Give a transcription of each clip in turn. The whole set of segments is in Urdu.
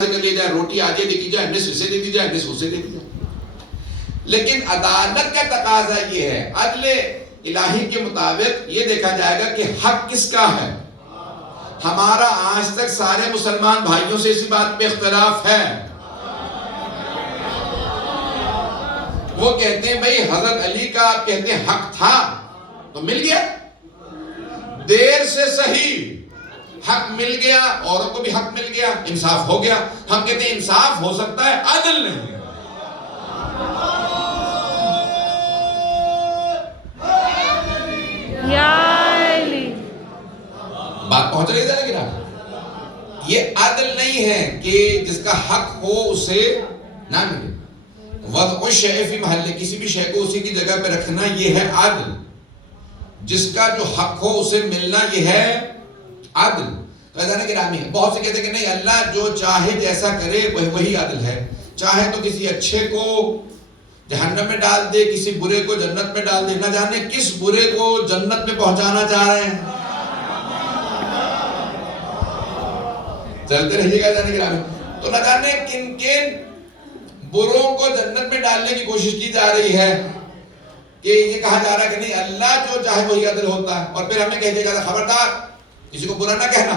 کر لی جائے، روٹی آدھی دے دی جائے، نصف اسے دے دی جائے، نصف اسے دے دی جائے. لیکن عدالت کا تقاضا یہ ہے، عدل الہی کے مطابق یہ دیکھا جائے گا کہ حق کس کا ہے. ہمارا آج تک سارے مسلمان بھائیوں سے اسی بات پہ اختلاف ہے. وہ کہتے ہیں بھئی حضرت علی کا آپ کہتے ہیں حق تھا تو مل گیا، دیر سے صحیح حق مل گیا، اوروں کو بھی حق مل گیا، انصاف ہو گیا. ہم کہتے ہیں انصاف ہو سکتا ہے، عدل نہیں. بات پہنچ رہی ہے نا؟ یہ عدل نہیں ہے کہ جس کا حق ہو اسے نہ ملے. وضع الشیء فی محلہ، کسی بھی شے کو اسی کی جگہ پہ رکھنا، یہ ہے عدل. جس کا جو حق ہو اسے ملنا، یہ ہے عدل. بہت سے کہتے ہیں کہ نہیں، اللہ جو چاہے جیسا کرے وہی عدل ہے. چاہے تو کسی اچھے کو جہنم میں ڈال دے، کسی برے کو جنت میں ڈال دے. نہ جانے کس برے کو جنت میں پہنچانا چاہ رہے ہیں. چلتے رہیے گا جانے گرامی. تو نہ جانے کن کن بروں کو جنت میں ڈالنے کی کوشش کی جا رہی ہے، کہ یہ کہا جا رہا ہے کہ نہیں، اللہ جو چاہے وہی عدل ہوتا ہے. اور پھر ہمیں کہہ دیا جاتا ہے خبردار کسی کو برا نہ کہنا،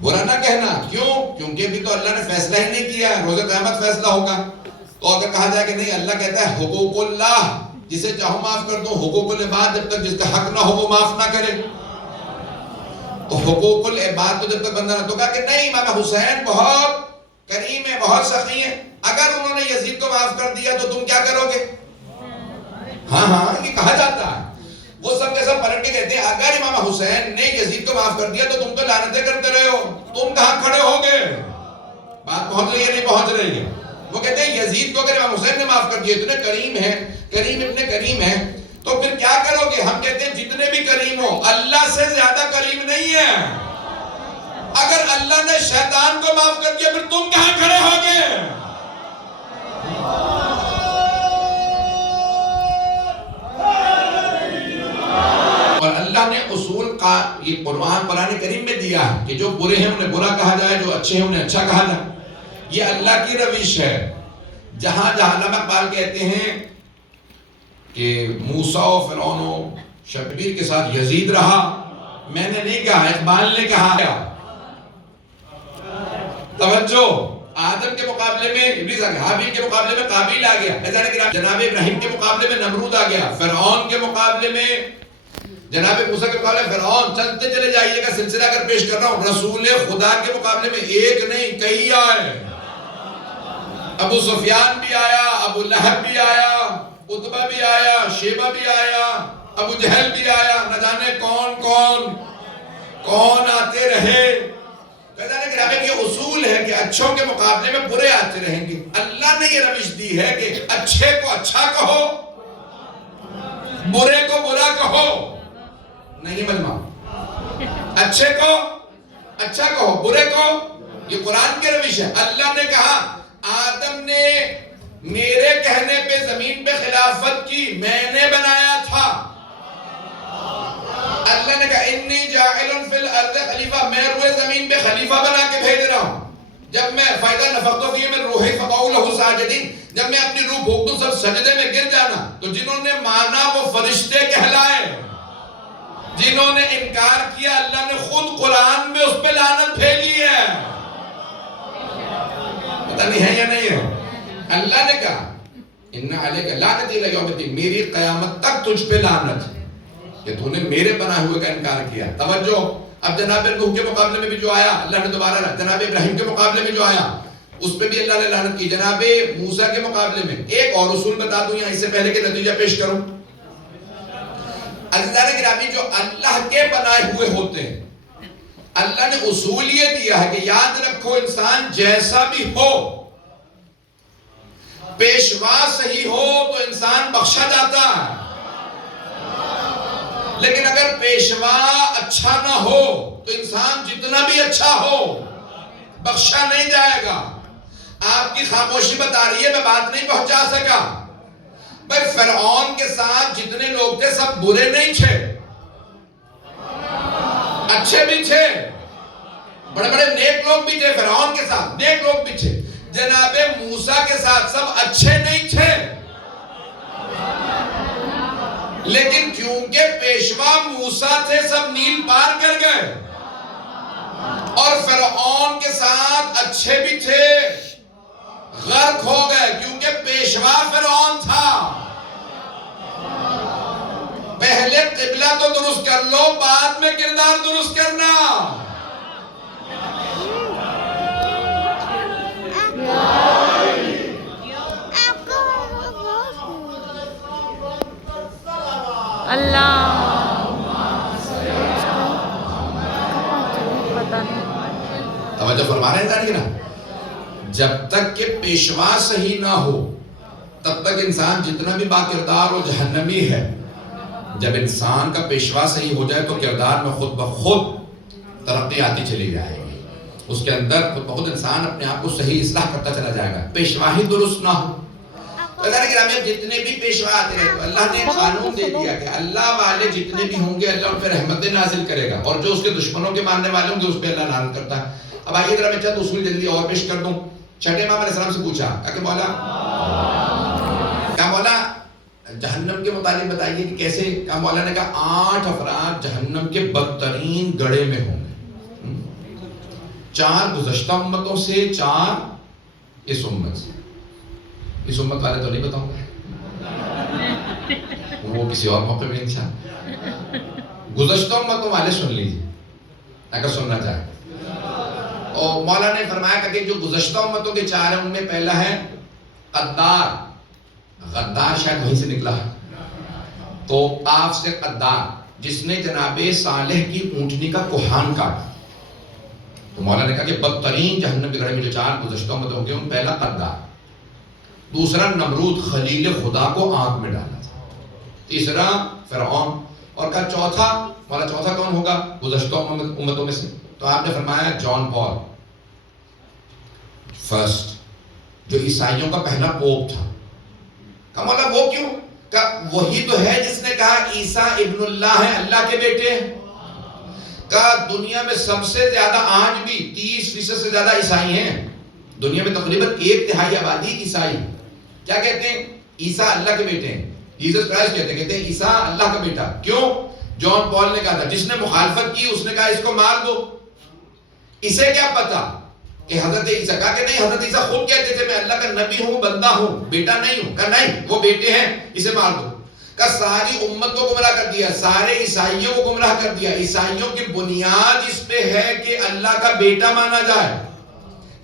برا نہ کہنا. کیوں؟ کیونکہ ابھی تو اللہ نے فیصلہ ہی نہیں کیا ہے، روز قیامت فیصلہ ہوگا. تو اگر کہا جائے کہ نہیں، اللہ کہتا ہے حقوق اللہ جسے چاہو معاف کر دو، حقوق العباد جب تک جس کا حق نہ ہو وہ معاف نہ کرے. تو حقوق العباد تو جب تک بندہ نہ، تو کہا کہ نہیں، امام حسین بہت کریم ہے، بہت سخی ہے، اگر انہوں نے یزید کو معاف کر دیا تو تم کیا کرو گے؟ ہاں یہ کہا جاتا ہے. وہ سب کے سب پلٹ کے کہتے ہیں اگر امام حسین نے یزید کو معاف کر دیا تو تم تو لعنتیں کرتے رہے ہو، تم کہاں کھڑے ہوگے؟ بات پہنچ رہی ہے نہیں پہنچ رہی ہے؟ وہ کہتے ہیں یزید کو اگر امام حسین نے معاف کر دیا، اتنے کریم ہے، کریم ابن کریم ہے، تو پھر کیا کرو گے؟ ہم کہتے ہیں جتنے بھی کریم ہو، اللہ سے زیادہ کریم نہیں ہے. اگر اللہ نے شیطان کو معاف کر دیا پھر تم کہاں کھڑے ہوگے؟ اور اللہ نے اصول کا یہ قرآن کریم میں دیا ہے کہ جو برے ہیں انہیں برا کہا جائے، جو اچھے ہیں انہیں اچھا کہا جائے. یہ اللہ کی روش ہے. جہاں علامہ اقبال کہتے ہیں کہ موسیٰ و فرعون و شبیر کے ساتھ یزید رہا، میں نے نہیں کہا، اقبال نے کہا ہے. توجہ، آدم کے مقابلے میں ابلیس آ گیا، حابیل کے مقابلے میں قابیل آ گیا، جناب ابراہیم کے مقابلے میں نمرود آ گیا، فرعون کے مقابلے میں جناب موسیٰ کے مقابلے میں فرعون. چلتے چلے جائیے گا سلسلہ اگر پیش کر رہا ہوں. رسول خدا کے مقابلے میں ایک نہیں کئی آئے. ابو سفیان بھی آیا، ابو لہب بھی آیا، عتبہ بھی آیا، شیبہ بھی آیا، ابو جہل بھی آیا، نہ جانے کون آتے رہے. یہ اصول ہے کہ اچھوں کے مقابلے میں برے آتے رہیں گے. اللہ نے یہ روش دی ہے کہ اچھے کو اچھا کہو، برے کو برا کہو. نہیں مجمع، اچھے کو اچھا کہو، برے کو، یہ قرآن کے روش ہے. اللہ نے کہا آدم نے میرے کہنے پہ زمین پہ خلافت کی، میں نے بنایا تھا. اللہ نے کہا انی جاعل فی الارض خلیفہ، میں روئے زمین پہ خلیفہ بنا کے بھیج رہا ہوں. جب میں فَإِذَا نَفَخْتُ فِيهِ مِن رُوحِي فَقَعُوا لَهُ سَاجِدِينَ، جب میں اپنی روح پھونک دوں سب سجدے میں گر جانا. تو جنہوں نے مانا وہ فرشتے کہلائے، جنہوں نے انکار کیا اللہ نے خود قرآن میں اس پہ لعنت بھیجی ہے. پتہ نہیں ہے یا نہیں ہے؟ اللہ نے کہا اِنَّ عَلَيْكَ لَعْنَتِي إِلَى يَوْمِ الدِّينِ، میری قیامت تک تجھ پہ لعنت کہ تو نے میرے بنائے ہوئے کا انکار کیا. توجہ، اب جناب نوح کے مقابلے میں بھی جو آیا اللہ نے دوبارہ، جناب ابراہیم کے مقابلے میں جو آیا اس پہ بھی اللہ نے لعنت کی. جناب موسیٰ کے مقابلے میں ایک اور اصول بتا دوں یہاں، اس سے پہلے کہ نتیجہ پیش کروں. عزیزان گرامی، جو اللہ کے بنائے ہوئے ہوتے ہیں، اللہ نے اصول یہ دیا ہے کہ یاد رکھو انسان جیسا بھی ہو، پیشوا صحیح ہو تو انسان بخشا جاتا ہے، لیکن اگر پیشوا اچھا نہ ہو تو انسان جتنا بھی اچھا ہو بخشا نہیں جائے گا. آپ کی خاموشی بتا رہی ہے میں بات نہیں پہنچا سکا. بھئی فرعون کے ساتھ جتنے لوگ تھے سب برے نہیں تھے، اچھے بھی تھے. بڑے بڑے نیک لوگ بھی تھے فرعون کے ساتھ، نیک لوگ بھی تھے، جناب موسیٰ کے ساتھ سب اچھے نہیں تھے، لیکن کیونکہ پیشوا موسیٰ تھے سب نیل پار کر گئے، اور فرعون کے ساتھ اچھے بھی تھے غرق ہو گئے، کیونکہ پیشوا فرعون تھا۔ پہلے قبلہ تو درست کر لو، بعد میں کردار درست کرنا۔ توجہ فرما رہے ہیں تاریخ نا؟ جب تک کہ پیشوا صحیح نہ ہو تب تک انسان جتنا بھی با کردار و جہنمی ہے، جب انسان کا پیشوا صحیح ہو جائے تو کردار میں خود بخود ترقی آتی چلی جائے گی، اس کے اندر خود بخود انسان اپنے آپ کو صحیح اصلاح کرتا چلا جائے گا۔ پیشوا ہی درست نہ ہو، جتنے بھی پیشوا آتے رہے تو اللہ نے قانون دے دیا کہ اللہ والے جتنے بھی ہوں گے اللہ ان پہ رحمتیں نازل کرے گا، اور جو اس کے دشمنوں کے ماننے والے ہوں گے اس پہ اللہ نازل کرتا ہے۔ اب آئیے ذرا میں چند اصول جلدی اور پیش کر دوں۔ چھٹے امام علیہ السلام سے پوچھا کہ مولا جہنم کے متعلق بتائیے کہ کیسے؟ کہ مولا نے کہا 8 افراد جہنم کے بدترین گڑھے میں ہوں گے، 4 گزشتہ امتوں سے، 4 اس امت سے۔ اس امت والے تو نہیں بتاؤں گا، وہ کسی اور موقع میں انشاءاللہ۔ گزشتہ امتوں والے سن لیجیے اگر سننا چاہیں۔ اور مولا نے فرمایا کہ جو گزشتہ امتوں کے 4 ہیں ان میں پہلا ہے قدار، غدار شاید وہیں سے نکلا ہے، تو قاف سے قدار، جس نے جناب صالح کی اونٹنی کا کوہان کاٹا۔ تو مولا نے کہا کہ بدترین جہنم کے گڑھے میں جو 4 گزشتہ امتوں کے ان پہلا قدار، دوسرا نمرود خلیل خدا کو آگ میں ڈالا تھا، تیسرا فرعون، اور کہا چوتھا، مولا چوتھا کون ہوگا گزشتہ امتوں میں سے؟ تو آپ نے فرمایا جان پال فرسٹ، جو عیسائیوں کا پہلا پوپ تھا۔ کہا مولا وہ کیوں؟ کہا وہی تو ہے جس نے کہا عیسیٰ ابن اللہ ہے، اللہ کے بیٹے ہیں۔ کہا دنیا میں سب سے زیادہ آج بھی 30% سے زیادہ عیسائی ہیں، دنیا میں تقریباً 1/3 آبادی عیسائی۔ کیا کہتے ہیں؟ عیسیٰ اللہ کے بیٹے ہیں، جیسس کرائسٹ کہتے ہیں عیسیٰ اللہ کا بیٹا۔ کیوں؟ جان پال نے کہا تھا، جس نے مخالفت کی اس نے کہا اس کو مار دو۔ اسے کیا پتا کہ حضرت عیسیٰ، کہا کہ نہیں حضرت عیسیٰ خود کہتے تھے میں اللہ کا نبی ہوں، بندہ ہوں، بیٹا نہیں ہوں۔ کہا نہیں وہ بیٹے ہیں، اسے مار دو۔ کہا ساری امت کو گمراہ کر دیا، سارے عیسائیوں کو گمراہ کر دیا۔ عیسائیوں کی بنیاد اس پہ ہے کہ اللہ کا بیٹا مانا جائے۔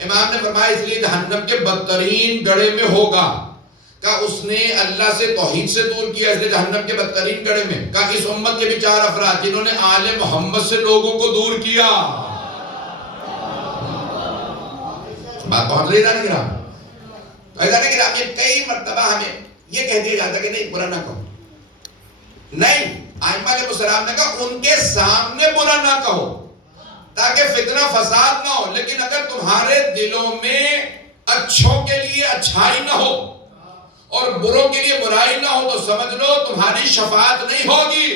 امام نے فرمایا اس لیے جہنم کے بدترین گڑھے میں ہوگا۔ کہا اس نے اللہ سے توحید سے دور کیا، اس لیے جہنم کے بدترین گڑھے میں۔ کہا اس امت کے بھی 4 افراد جنہوں نے آل محمد سے لوگوں کو دور کیا۔ بات پہنچ رہی ہے نا کہ کئی مرتبہ ہمیں یہ کہہ دیا جاتا کہ نہیں برا نہ کہو، نہیں، ائمہ علیہ السلام نے کہا ان کے سامنے برا نہ کہو تاکہ فتنہ فساد نہ ہو، لیکن اگر تمہارے دلوں میں اچھوں کے لیے اچھائی نہ ہو اور بروں کے لیے برائی نہ ہو تو سمجھ لو تمہاری شفاعت نہیں ہوگی۔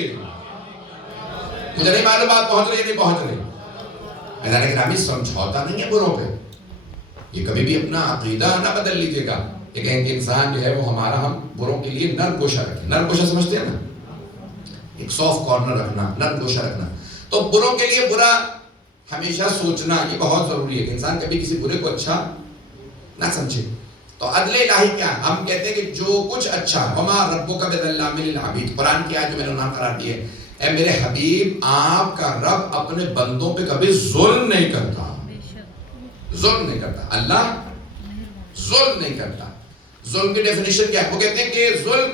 مجھے نہیں معلوم بات پہنچ رہی ہے نہیں پہنچ رہی؟ اللہ گرامی سمجھوتا نہیں ہے بروں پہ، یہ کبھی بھی اپنا عقیدہ نہ بدل لیجیے گا کہ کہیں کہ انسان جو ہے وہ ہمارا ہم بروں کے لیے نرم گوشہ رکھیں۔ نرم گوشہ سمجھتے ہیں نا، ایک سافٹ کارنر رکھنا، نرم گوشہ رکھنا۔ تو بروں کے لیے برا ہمیشہ سوچنا یہ بہت ضروری ہے کہ انسان کبھی کسی برے کو اچھا نہ سمجھے۔ تو عدل الہی کیا؟ ہم کہتے ہیں کہ جو کچھ اچھا، وما ربک بظلام للعبید، قرآن کی آیت جو میں نے عنوان قرار دی ہے، اے میرے حبیب آپ کا رب اپنے بندوں پہ کبھی ظلم نہیں کرتا، ظلم نہیں کرتا، اللہ ظلم نہیں کرتا۔ ظلم کی ڈیفینیشن کیا ہے؟ وہ کہتے ہیں کہ ظلم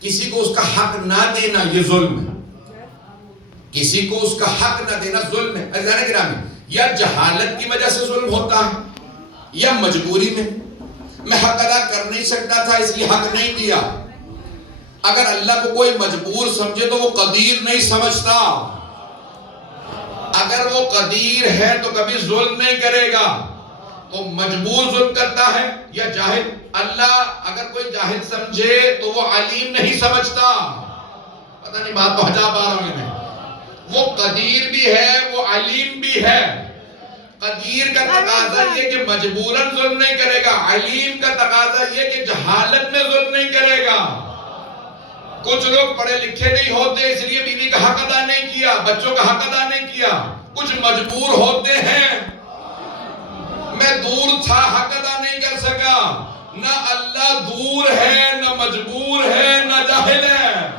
کسی کو اس کا حق نہ دینا، یہ ظلم ہے۔ کسی کو اس کا حق نہ دینا ظلم ہے۔ عزیزان گرامی، یا جہالت کی وجہ سے ظلم ہوتا ہے یا مجبوری میں حق ادا کر نہیں سکتا تھا اس لیے حق نہیں دیا۔ اگر اللہ کو کوئی مجبور سمجھے تو وہ قدیر نہیں سمجھتا، اگر وہ قدیر ہے تو کبھی ظلم نہیں کرے گا۔ تو مجبور ظلم کرتا ہے یا جاہل؟ اللہ اگر کوئی جاہل سمجھے تو وہ علیم نہیں سمجھتا۔ پتہ نہیں بات پہنچا پا رہا ہوں میں؟ وہ قدیر بھی ہے، وہ علیم بھی ہے۔ قدیر کا تقاضا یہ کہ مجبوراً ظلم نہیں کرے گا، علیم کا تقاضا یہ کہ جہالت میں ظلم نہیں کرے گا۔ کچھ لوگ پڑھے لکھے نہیں ہوتے اس لیے بیوی کا حق ادا نہیں کیا، بچوں کا حق ادا نہیں کیا، کچھ مجبور ہوتے ہیں۔ میں دور تھا، حق ادا نہیں کر سکا۔ نہ اللہ دور ہے، نہ مجبور ہے، نہ جاہل ہے۔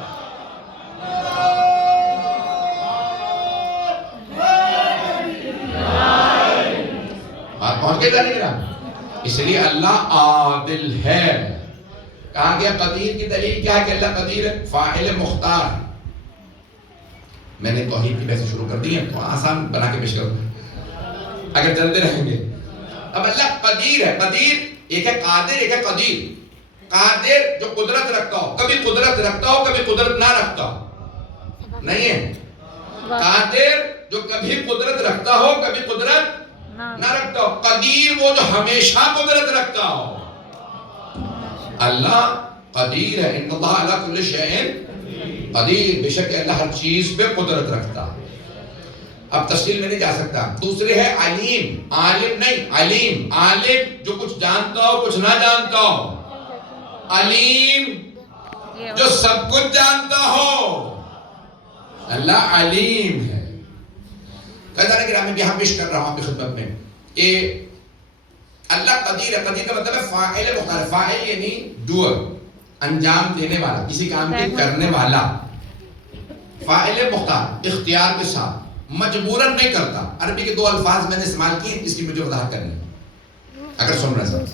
بات پہنچ کے جانے گا، اس لیے اللہ عادل ہے۔ کہا گیا قدیر کی دلیل کیا ہے کہ اللہ قدیر ہے؟ فاعل مختار۔ میں نے توحید کی بحث شروع کر دی ہے تو آسان بنا کے پیش کروں اگر چلتے رہیں گے۔ اب اللہ قدیر ہے، قدیر ایک ہے قادر، ایک ہے قدیر۔ قادر جو قدرت رکھتا ہو، کبھی قدرت رکھتا ہو کبھی قدرت نہ رکھتا ہو، نہیں ہے۔ قادر جو کبھی قدرت رکھتا ہو کبھی قدرت نہ رکھتا ہو۔ قدیر وہ جو ہمیشہ قدرت رکھتا ہو۔ اللہ قدیر ہے، ان اللہ علی کل شیء قدیر، بے شک اللہ ہر چیز پہ قدرت رکھتا۔ اب تفصیل میں نہیں جا سکتا۔ دوسرے ہے علیم، عالم نہیں، علیم، عالم جو کچھ جانتا ہو کچھ نہ جانتا ہو، علیم جو سب کچھ جانتا ہو۔ اللہ علیم ہے۔ قدر گرامی بھی ہم پیش کر رہا ہوں آپ کی خدمت میں کہ اللہ قدیر ہے۔ قدیر کا مطلب ہے فاعل مختار۔ فاعل یعنی ڈوئر، انجام دینے والا، کسی کام کے کرنے والا۔ فاعل مختار، اختیار کے ساتھ، مجبوراً نہیں کرتا۔ عربی کے دو الفاظ میں نے استعمال کیے، اس کی مجھے وضاحت کرنی ہے اگر سن رہے ہیں۔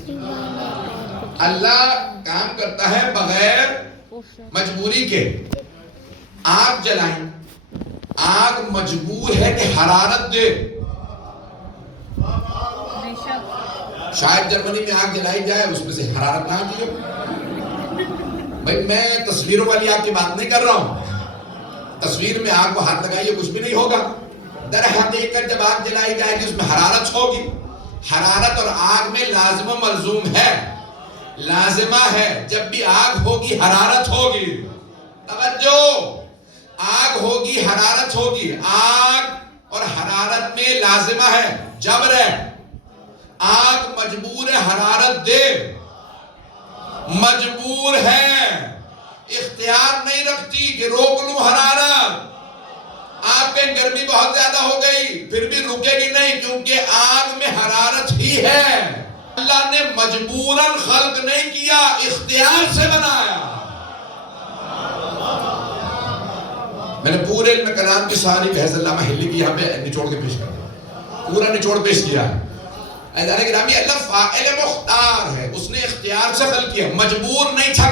اللہ کام کرتا ہے بغیر مجبوری کے۔ آگ جلائیں، آگ مجبور ہے کہ حرارت دے۔ شاید جرمنی میں آگ جلائی جائے اس میں سے حرارت نہ آتی ہو۔ بھائی میں تصویروں والی آگ کی بات نہیں کر رہا ہوں، تصویر میں آگ کو ہاتھ لگائیے کچھ بھی نہیں ہوگا۔ در حقیقت جب آگ جلائی جائے گی اس میں حرارت ہوگی۔ حرارت اور آگ میں لازم و ملزوم ہے، لازمہ ہے۔ جب بھی آگ ہوگی حرارت ہوگی۔ توجہ، آگ ہوگی حرارت ہوگی۔ آگ اور حرارت میں لازمہ ہے، جبر ہے۔ آگ مجبور ہے حرارت دے، مجبور ہے، اختیار نہیں رکھتی کہ روک لوں حرارت۔ آپ کے گرمی بہت زیادہ ہو گئی پھر بھی رکے گی نہیں کیونکہ آگ میں حرارت ہی ہے۔ اللہ نے مجبوراً خلق نہیں کیا، اختیار سے بنایا۔ میں نے پورے علم کلام کی ساری بحث علامہ حلی کی یہاں پہ نچوڑ کے پیش کیا، پورا نچوڑ پیش کیا ہے۔ عزیزان گرامی، اللہ فاعل مختار ہے، اس نے اختیار سے خلق کیا، مجبور نہیں تھا